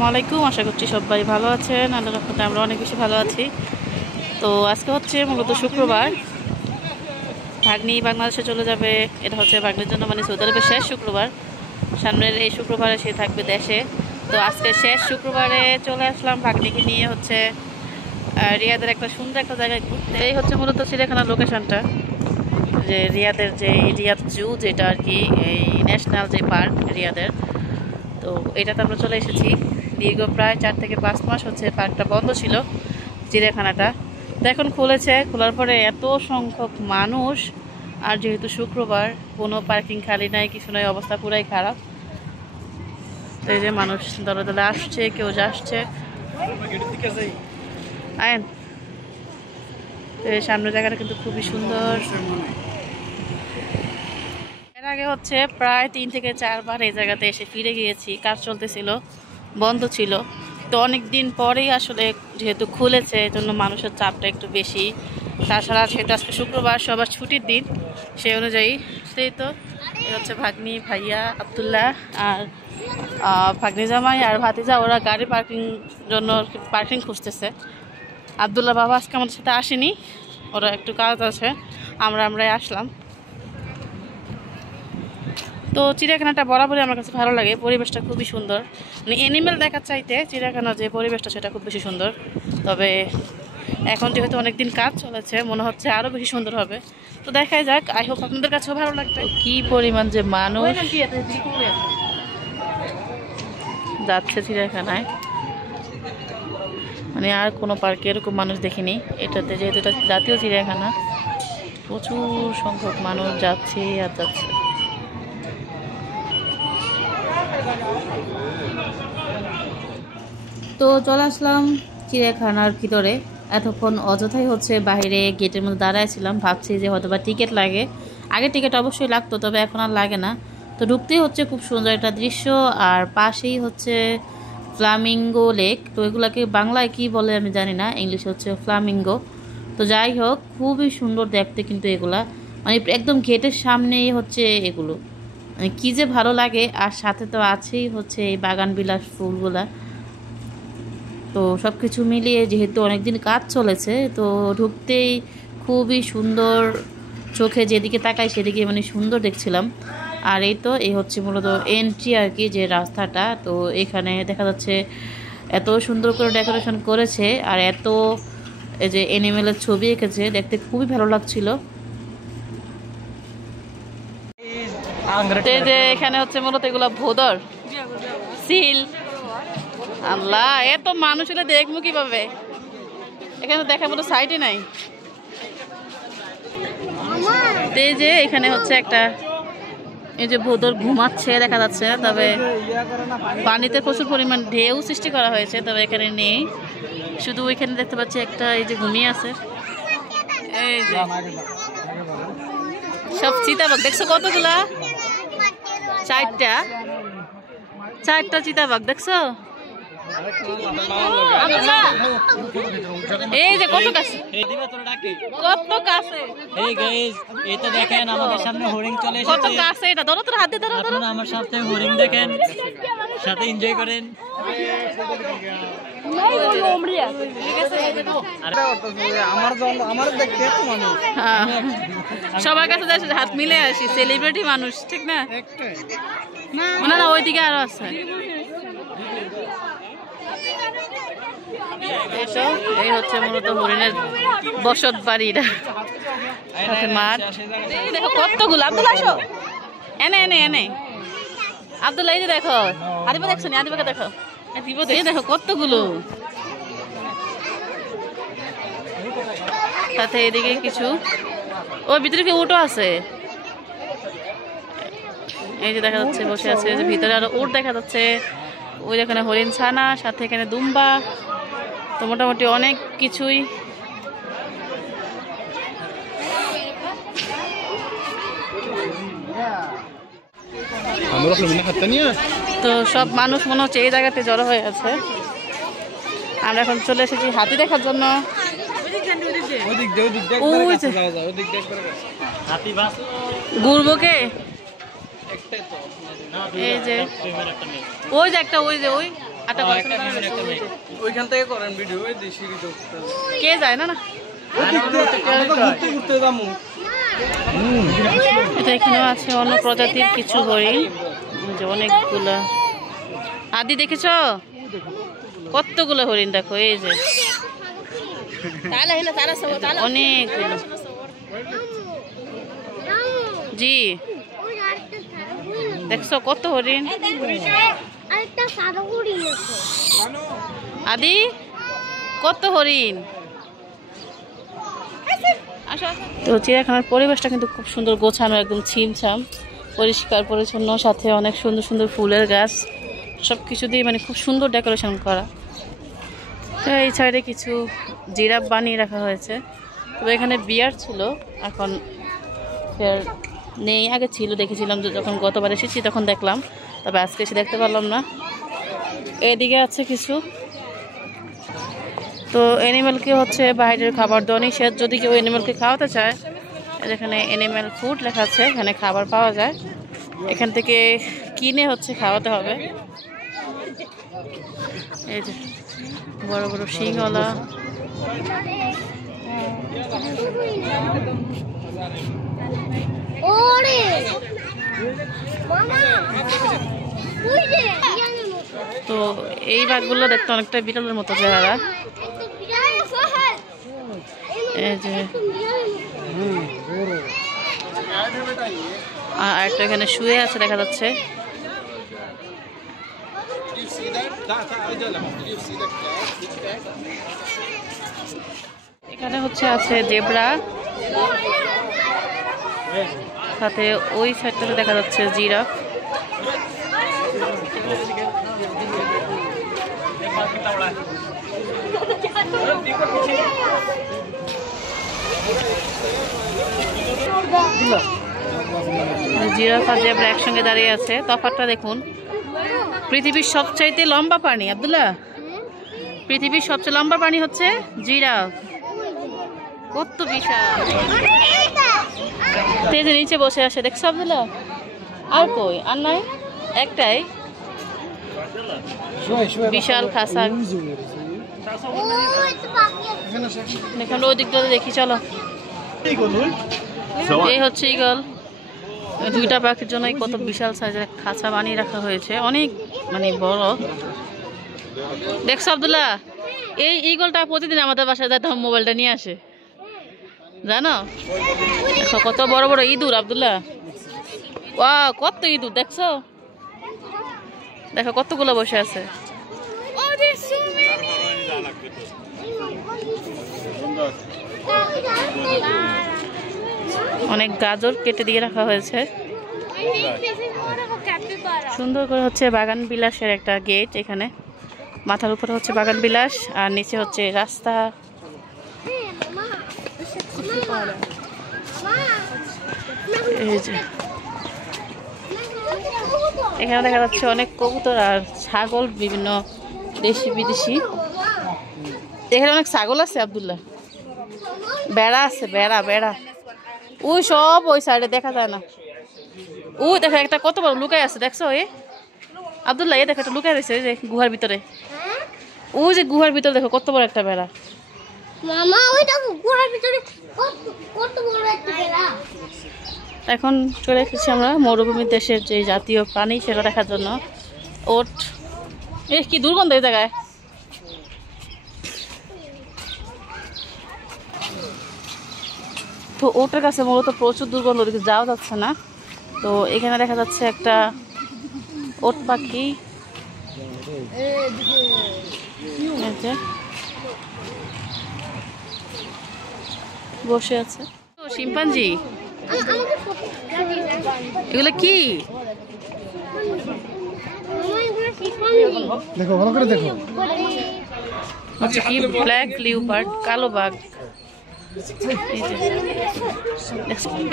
আসসালামু আলাইকুম। আশা করছি সবাই ভালো আছেন। আল্লাহর রহমতে আমরা অনেক বেশি ভালো আছি। তো আজকে হচ্ছে মূলত শুক্রবার। ভাগ্নি বাংলাদেশে চলে যাবে। এটা হচ্ছে ভাগ্নির জন্য মানে সৌদি আরবের শেষ শুক্রবার। সামনের এই শুক্রবারে সে থাকবে দেশে। তো আজকে শেষ শুক্রবারে চলে আসলাম ভাগ্নিকে নিয়ে হচ্ছে রিয়াদের একটা সুন্দর একটা জায়গায় ঘুরতে। এই হচ্ছে মূলত চিড়িয়াখানার লোকেশনটা, যে রিয়াদের যে রিয়াদ জু যেটা আর কি এই ন্যাশনাল যে পার্ক রিয়াদের। তো এটাতে আমরা চলে এসেছি। দীর্ঘ প্রায় 4 থেকে 5 মাস হচ্ছে পার্কটা বন্ধ ছিল, চিড়িয়াখানাটা। তো এখন খুলেছে। খোলার পরে এত সংখ্যক মানুষ, আর যেহেতু শুক্রবার কোনো পার্কিং খালি নাই, কিছু নাই, অবস্থা পুরাই খারাপ। তো এই যে মানুষ দলে দলে আসছে, কেউ যাচ্ছে। আয়েন, সামনের জায়গাটা কিন্তু খুবই সুন্দর। এর আগে হচ্ছে প্রায় 3 থেকে 4 বার এই জায়গাতে এসে ফিরে গিয়েছি। কাজ চলতেছিল, বন্ধ ছিল। তো অনেক দিন পরেই আসলে যেহেতু খুলেছে, এই জন্য মানুষের চাপটা একটু বেশি। তাছাড়া যেহেতু আজকে শুক্রবার, সবার ছুটির দিন, সেই অনুযায়ী সেই তো এই হচ্ছে ভাগ্নি, ভাইয়া, আবদুল্লাহ আর ভাগ্নি জামাই আর ভাতিজা, ওরা গাড়ি পার্কিং জন্য পার্কিং খুঁজতেছে। আবদুল্লাহ বাবা আজকে আমাদের সাথে আসেনি, ওরা একটু কাজ আছে, আমরাই আসলাম। তো চিড়িয়াখানাটা বরাবরই আমার কাছে ভালো লাগে, পরিবেশটা খুবই সুন্দর। মানে অ্যানিমেল দেখার চাইতে চিড়িয়াখানার যে পরিবেশটা সেটা খুব বেশি সুন্দর। তবে এখন যেহেতু অনেকদিন কাজ চলেছে, মনে হচ্ছে আরও বেশি সুন্দর হবে। তো দেখাই যাক, আই হোপ আপনাদের কাছেও ভালো লাগবে। কি পরিমাণ যে মানুষ যাচ্ছে চিড়িয়াখানায়, মানে আর কোনো পার্কে এরকম মানুষ দেখিনি। এটাতে যেহেতু এটা জাতীয় চিড়িয়াখানা, প্রচুর সংখ্যক মানুষ যাচ্ছে আর যাচ্ছে। তো চলে আসলাম চিড়িয়াখানার ভিতরে। এতক্ষণ অযথাই হচ্ছে বাইরে গেটের মধ্যে দাঁড়াইছিলাম, ভাবছি যে হয়তো বা টিকিট লাগে। আগে টিকিট অবশ্যই লাগতো, তবে এখন আর লাগে না। তো ঢুকতেই হচ্ছে খুব সুন্দর একটা দৃশ্য, আর পাশেই হচ্ছে ফ্লামিঙ্গো লেক। তো এগুলাকে বাংলায় কি বলে আমি জানি না, ইংলিশে হচ্ছে ফ্লামিঙ্গো। তো যাই হোক, খুবই সুন্দর দেখতে কিন্তু এগুলা, মানে একদম গেটের সামনেই হচ্ছে এগুলো, মানে কি যে ভালো লাগে। আর সাথে তো আছেই হচ্ছে এই বাগান বিলাস ফুলগুলা। তো সব কিছু মিলিয়ে যেহেতু অনেকদিন কাজ চলেছে, তো ঢুকতেই খুবই সুন্দর, চোখে যেদিকে তাকাই সেদিকে মানে সুন্দর দেখছিলাম। আর এই হচ্ছে মূলত এন্ট্রি আর কি, যে রাস্তাটা। তো এখানে দেখা যাচ্ছে এত সুন্দর করে ডেকোরেশন করেছে, আর এত এই যে অ্যানিমেলের ছবি এঁকেছে, দেখতে খুবই ভালো লাগছিল। এই যে এখানে হচ্ছে মূলত এগুলো ভোদর, সিল। আল্লাহ, এত মানুষ হলে দেখবো কিভাবে? এখানে দেখার মতো সাইডই নাই। এই যে এখানে হচ্ছে একটা, এই যে ভোদর ঘুমাচ্ছে দেখা যাচ্ছে, তবে পানিতে প্রচুর পরিমাণ ঢেউ সৃষ্টি করা হয়েছে, তবে এখানে নেই। শুধু ওইখানে দেখতে পাচ্ছি একটা, এই যে ঘুমিয়ে আছে। এই যে সব চিতাবাঘ দেখছো কতগুলা? 4টা চিতাবাঘ দেখছো? এই যে কত কাছে, কত কাছে। এই গাইস, এটা দেখেন আমাদের সামনে হরিণ চলে এসেছে। কত কাছে এটা, ধরো তোর হাত দিয়ে ধরো। আপনারা আমার সাথে হরিণ দেখেন, সাথে এনজয় করেন। সবার কাছে হাত মিলে আসি, সেলিব্রিটি মানুষ, ঠিক না? না, ওইদিকে আরো আছে। এই হচ্ছে মূলত হরিণের বসত বাড়িটা, সাথে মাঠ। দেখো কতগুলো। আব্দুল্লাহ আসো, এনে আব্দুল্লাহ, এই যে দেখো আদিবা, দেখছো নি? আদিবাকে দেখো, দেখো কতগুলো। সাথে এদিকে কিছু, ওই ভিতরে কি উটও আছে। এই যে দেখা যাচ্ছে বসে আছে, যে ভিতরে আরো উট দেখা যাচ্ছে। ওই যেখানে হরিণ ছানা, সাথে এখানে দুম্বা। তো মোটামুটি অনেক কিছুই। তো সব মানুষ মনে হচ্ছে এই জায়গাতে জড়ো হয়ে আছে। আমরা এখন চলে এসেছি হাতি দেখার জন্য। ঘুরবো কে? এই যে ওই যে একটা, ওই আটা ও, একটা পিছনে একটা মেয়ে। ওইখান থেকে করেন ভিডিও ওই দেশি ভিডিও কে যায় না না ঘুরতে যাবো এটা এখানেও আছে অন্য প্রজাতির কিছু হরিণ যে অনেকগুলা। আদি দেখেছ কতগুলো হরিণ দেখো এই যে অনেকগুলো। জি দেখছো কত হরিণ। আদি কত হরিণ। তো চিড়িয়াখানার পরিবেশটা কিন্তু খুব সুন্দর, গোছানো, একদম ছিমছাম, পরিষ্কার পরিচ্ছন্ন, সাথে অনেক সুন্দর সুন্দর ফুলের গাছ, সব কিছু দিয়ে মানে খুব সুন্দর ডেকোরেশন করা। তো এই সাইডে কিছু জিরাফ বানিয়ে রাখা হয়েছে। তবে এখানে বিয়ার ছিল, এখন ফের নেই। আগে ছিল, দেখেছিলাম যখন গতবার এসেছি তখন দেখলাম, তবে আজকে এসে দেখতে পারলাম না। এদিকে আছে কিছু। তো অ্যানিমেলকে হচ্ছে বাইরের খাবার দেওয়া নিষেধ। যদি কেউ অ্যানিমেলকে খাওয়াতে চায়, এখানে অ্যানিমেল ফুড লেখা আছে, এখানে খাবার পাওয়া যায়, এখান থেকে কিনে হচ্ছে খাওয়াতে হবে। এই যে বড় বড় শিংওয়ালা। তো এই বাঘগুলো দেখতে অনেকটা বিড়ালের মতো চেহারা। এই যে আর একটা এখানে শুয়ে আছে দেখা যাচ্ছে। এখানে হচ্ছে আছে জেব্রা, সাথে ওই সাইডটাতে দেখা যাচ্ছে জিরাফ। জিরাফ আর জেব্রা একসঙ্গে দাঁড়িয়ে আছে। তফাৎটা দেখুন। পৃথিবীর সবচাইতে লম্বা প্রাণী আব্দুল্লাহ, পৃথিবীর সবচেয়ে লম্বা প্রাণী হচ্ছে জিরাফ। কত বিশাল। তেজে নিচে বসে আসে দেখছো আব্দুল্লাহ? আর কই? আর নাই, একটাই বিশাল খাসা। এখানে ওই দিকটাতে দেখি, চলো। এই হচ্ছে ঈগল। দুইটা পাখির জন্য কত বিশাল সাইজের খাঁচা বানিয়ে রাখা হয়েছে, অনেক মানে বড়। দেখছো আব্দুল্লাহ, এই ঈগলটা প্রতিদিন আমাদের বাসায় যায়, তখন মোবাইলটা নিয়ে আসে, জানো? দেখো কত বড় বড় ইঁদুর আব্দুল্লাহ। ওয়াও, কত ইঁদুর দেখছো? দেখো কতগুলো বসে আছে। অনেক গাজর কেটে দিয়ে রাখা হয়েছে। সুন্দর করে হচ্ছে বাগান বিলাসের একটা গেট। এখানে মাথার উপরে হচ্ছে বাগান বিলাস, আর নিচে হচ্ছে রাস্তা। এই যে এখানে দেখা যাচ্ছে অনেক কবুতর আর ছাগল, বিভিন্ন দেশি বিদেশি। এখানে অনেক ছাগল আছে আব্দুল্লাহ। বেড়া আছে, বেড়া বেড়া ওই সব ওই সাইডে দেখা যায় না। ওই দেখো একটা কত বড় লুকাই আছে, দেখছো? এ আব্দুল্লাহ, এ দেখো একটা লুকাই রয়েছে ওই যে গুহার ভিতরে। ওই যে গুহার ভিতরে দেখো কত বড় একটা বেড়া। এখন চলে এসেছি আমরা মরুভূমির দেশের যে জাতীয় প্রাণী সেটা দেখার জন্য। ওট, এ কি দুর্গন্ধ এই জায়গায়। তো ওটার কাছে মূলত প্রচুর দুর্গন্ধ, ওদিকে যাওয়া যাচ্ছে না। তো এখানে দেখা যাচ্ছে একটা ওট পাখি, বসে আছে। শিম্পাঞ্জি, এগুলো কি? দেখো ভালো করে দেখো। আচ্ছা, কি ব্ল্যাক লিওপার্ড, কালো বাঘ।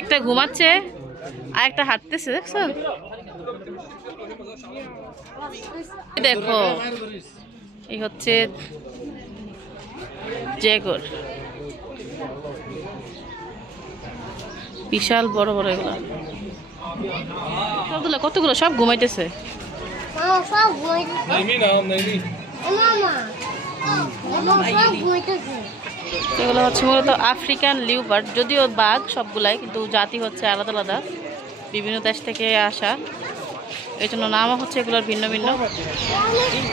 একটা ঘুমাচ্ছে আর একটা হাঁটতেছে, দেখছো? দেখো এই হচ্ছে জেগর, বিশাল বড় বড় এগুলা। কতগুলো সব ঘুমাইতেছে। এগুলো হচ্ছে মূলত আফ্রিকান লিওপার্ড, যদিও বাঘ সবগুলাই, কিন্তু জাতি হচ্ছে আলাদা আলাদা, বিভিন্ন দেশ থেকে আসা, এই জন্য নামও হচ্ছে এগুলোর ভিন্ন ভিন্ন।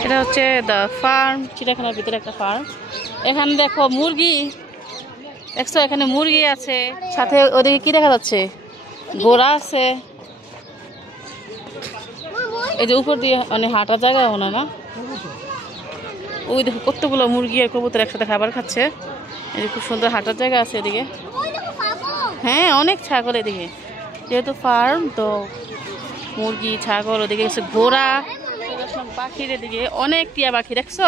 এটা হচ্ছে দ্য ফার্ম, চিড়িয়াখানার ভিতরে একটা ফার্ম। এখানে দেখো মুরগি, দেখছো এখানে মুরগি আছে, সাথে ওদিকে কি দেখা যাচ্ছে, ঘোড়া আছে। এই যে উপর দিয়ে অনেক হাঁটার জায়গা মনে হয় না, ওই দেখো কতগুলো মুরগি আর কবুতর একসাথে খাবার খাচ্ছে। এই যে খুব সুন্দর হাঁটার জায়গা আছে এদিকে। হ্যাঁ অনেক ছাগল এদিকে, যেহেতু ফার্ম তো মুরগি ছাগল, ওদিকে হচ্ছে ঘোড়া, পাখির এদিকে অনেক টিয়া পাখি দেখছো।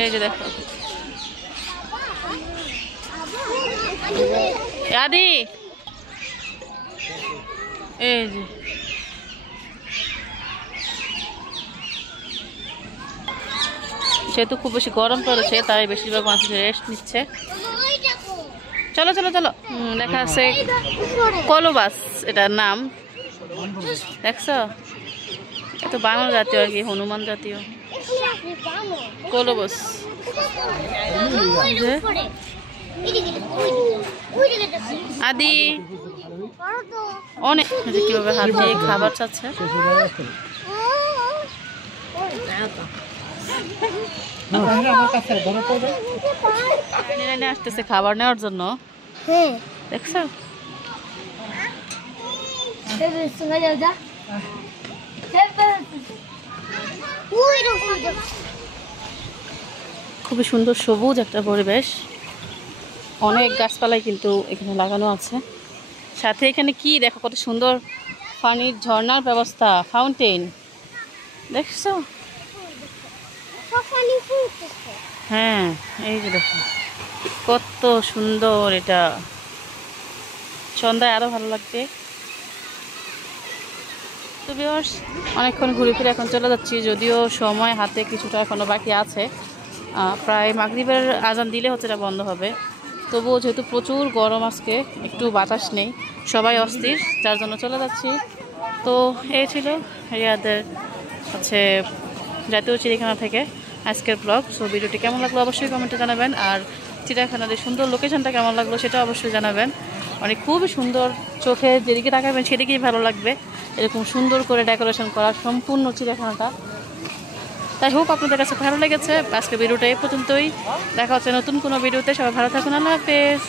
এই যে দেখো আদি, এই যে যেহেতু খুব বেশি গরম পড়েছে তাই বেশিরভাগ মানুষ রেস্ট নিচ্ছে। চলো চলো চলো, দেখা আছে কলবাস এটার নাম, দেখছো এত বানর জাতীয় আর কি, হনুমান জাতীয় কলবাস। আদি অনেক কিভাবে হাত দিয়ে খাবার চাচ্ছে, আসতেছে খাবার নেওয়ার জন্য, দেখছো। খুবই সুন্দর সবুজ একটা পরিবেশ, অনেক গাছপালাই কিন্তু এখানে লাগানো আছে। সাথে এখানে কি দেখো কত সুন্দর পানির ঝর্ণার ব্যবস্থা, ফাউন্টেন, দেখছো। হ্যাঁ এই যে দেখো কত সুন্দর, এটা সন্ধ্যায় আরো ভালো লাগবে। তো ভিউয়ার্স অনেকক্ষণ ঘুরে ফিরে এখন চলে যাচ্ছি, যদিও সময় হাতে কিছুটা এখনো বাকি আছে, প্রায় মাগরিবের আজান দিলে হচ্ছে এটা বন্ধ হবে। তবুও যেহেতু প্রচুর গরম আজকে, একটু বাতাস নেই, সবাই অস্থির, যার জন্য চলে যাচ্ছি। তো এই ছিল রিয়াদের হচ্ছে জাতীয় চিড়িয়াখানা থেকে আজকের ব্লগ। সো ভিডিওটি কেমন লাগলো অবশ্যই কমেন্টে জানাবেন, আর চিড়িয়াখানার এই সুন্দর লোকেশনটা কেমন লাগলো সেটা অবশ্যই জানাবেন। মানে খুবই সুন্দর, চোখে যেদিকে তাকাবেন সেদিকেই ভালো লাগবে, এরকম সুন্দর করে ডেকোরেশন করা সম্পূর্ণ চিড়িয়াখানাটা। তাই হোপ আপনাদের কাছে ভালো লেগেছে। আজকে ভিডিওটা এই পর্যন্তই, দেখা হচ্ছে নতুন কোনো ভিডিওতে। সবাই ভালো থাকুন, আল্লাহ হাফেজ।